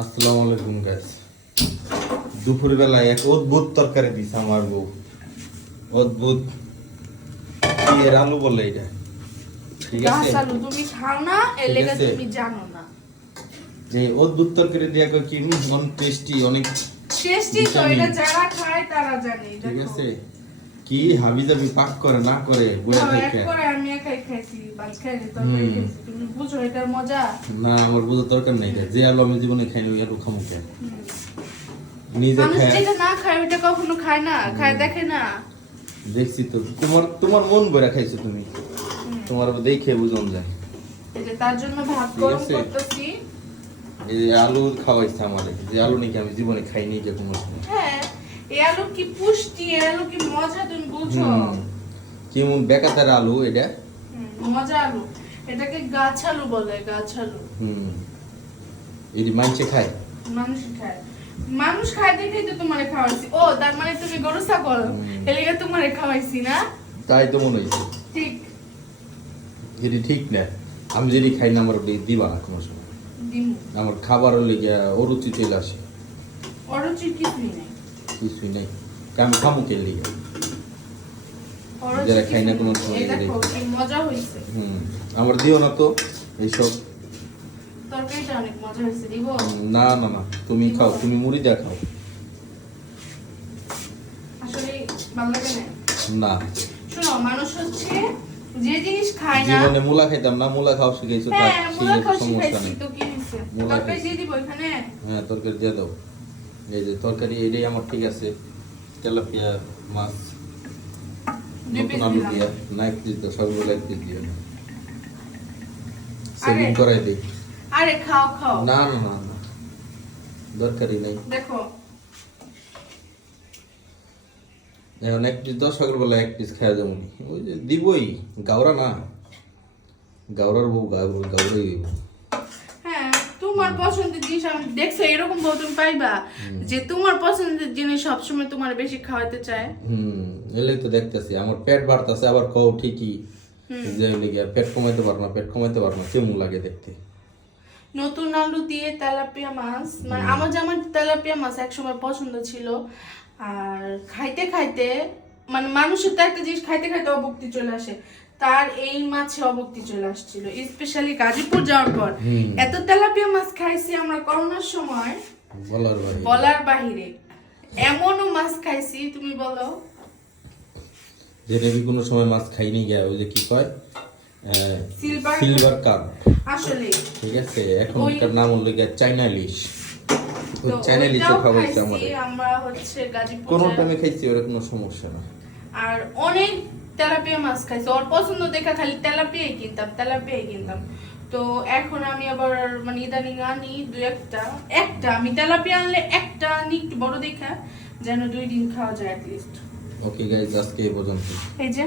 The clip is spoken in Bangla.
আসসালামু আলাইকুম গাইস। দুপুরবেলা এক অদ্ভুত তরকারি দিছে আমার বউ। অদ্ভুত কি এর আলু বলে এটা, ঠিক আছে? গাছ আলু তুমি খাও না, এর লেগে তুমি জানো না যে অদ্ভুত তরকারি দিয়া কই কি অনেক টেস্টি, অনেক টেস্টি। তো এটা যারা খায় তারা জানে। ঠিক আছে, কি হাবিজাবি পাক করে না করে বুড়া থেকে করে আমি একাই খাইছি, বাজ খাইনি তো আমি খাইছি। তুমি বুঝো এটার মজা না, আমার বোঝার দরকার নাই। যে আলু আমি জীবনে খাইনি ওই আলু খামু কেন? নিজে মানুষ খায়, যেটা না খায় ওটা কখনো খায় না, খায় দেখে না। দেখছি তো তোমার মন ভরে খাইছো তুমি, তোমার দেখে বুঝন যায়। এটা তার জন্য ভাত গরম করতেছি। এই যে আলু খাওয়াইছে আমারে, যে আলু নাকি আমি জীবনে খাইনি যে কোনো সময়। হ্যাঁ, এই আলু কি পুষ্টি, এই আলু কি মজা, তুমি বুঝো? কেমন বেকাতার আলু এটা। মজা আলু, এটাকে গাছ আলু বলে, গাছ আলু। এটি মানুষে খায়, মানুষ খায়। মানুষ খায় দেখেই তো তোমারে খাওয়াইছি। ও তার মানে তুমি গরু ছাগল, এলিগে তোমারে খাওয়াইছি না? তাই তো মনে হইছে। ঠিক, যেটি ঠিক না। আমি যদি খাই না আমার দিবা না কোনো সময়। দিমু। আমার খাবার লেগে অরুচি চলে আসে। অরুচি কিছুই নাই। কিছুই নাই, আমি খামু কে লিগে। অরুচি যারা খাই না কোনো কিছুই সময় নাই। এই এদের। দেখো কি মজা হইছে। আমার দিও না তো এইসব। তরকারিটা অনেক মজা হইছে, দিব? না না না, তুমি খাও, তুমি মুড়ি দা খাও। আসলে ভালো লাগে না। না, শোনো, মানুষ হচ্ছে যে জিনিস খায় না। জীবনে মূলা খাইতাম না, মূলা খাও শিখাইছো, তার হ্যাঁ, মুলা খাওয়া সমস্যা শিখাইছি নেই। তো কি হইছে? মুলা তরকারি খাইছি। দিয়ে দিব এখানে। হ্যাঁ, তরকারি দিয়ে দাও। এই যে তরকারি এটাই আমার ঠিক আছে। তেলাপিয়া মাছ দুই নতুন piece আলু দিলাম। দিয়া না, এক পিস দাও, সবগুলো এক পিস দিও না, আরে, সেভিং করাই দিই। আরে খাও খাও। না না না না, দরকারই নাই। দেখো এখন এক পিস দাও, সকালবেলা এক পিস খাওয়া যাবো। ওই যে দিবই, গাওরা না, গাওরার বউ গাওরাই হইব। হ্যাঁ, তোমার পছন্দের জিনিস আমি দেখছো, এরকম বউ তুমি পাইবা যে তোমার পছন্দের জিনিস সবসময় তোমার বেশি খাওয়াতে চায়। এলেই তো দেখতেছি আমার পেট বাড়তেছে, আবার কও ঠিকই যে লেগে পেট কমাইতে পারো না, পেট কমাইতে পারো না, কেমন লাগে দেখতে। নতুন আলু দিয়ে তেলাপিয়া মাছ, মানে আমার যেমন তেলাপিয়া মাছ একসময় পছন্দ ছিল। আর খাইতে খাইতে মানে মানুষের তো একটা জিনিস খাইতে খাইতে অভুক্তি চলে আসে, তার এই মাছে অভুক্তি চলে আসছিল। স্পেশালি গাজীপুর যাওয়ার পর এত তেলাপিয়া মাছ খাইছি আমরা করোনার সময়, বলার বাহিরে। এমনও মাছ খাইছি তুমি বলো। যেটা কি কোনো সময় মাছ খাইনি গিয়া, ওই যে কি কয় সিলভার কাপ, আসলে ঠিক আছে, এখন এটার নাম হলো গিয়া চাইনা ইলিশ। ওই চাইনা ইলিশও খাওয়াইছে আমাদের। আমরা হচ্ছে গাজীপুর কোন টাইমে খাইছি, ওর কোনো সমস্যা না। আর অনেক তেলাপিয়া মাছ খাইছি, ওর পছন্দ দেখা খালি তেলাপিয়াই কিনতাম। তো এখন আমি আবার মানে ইদানিং আনি দুই একটা আমি তেলাপিয়া আনলে একটা আনি একটু বড় দেখা, যেন 2 দিন খাওয়া যায় অ্যাটলিস্ট। ওকে গাইজ, আজকে এই পর্যন্ত। এই যে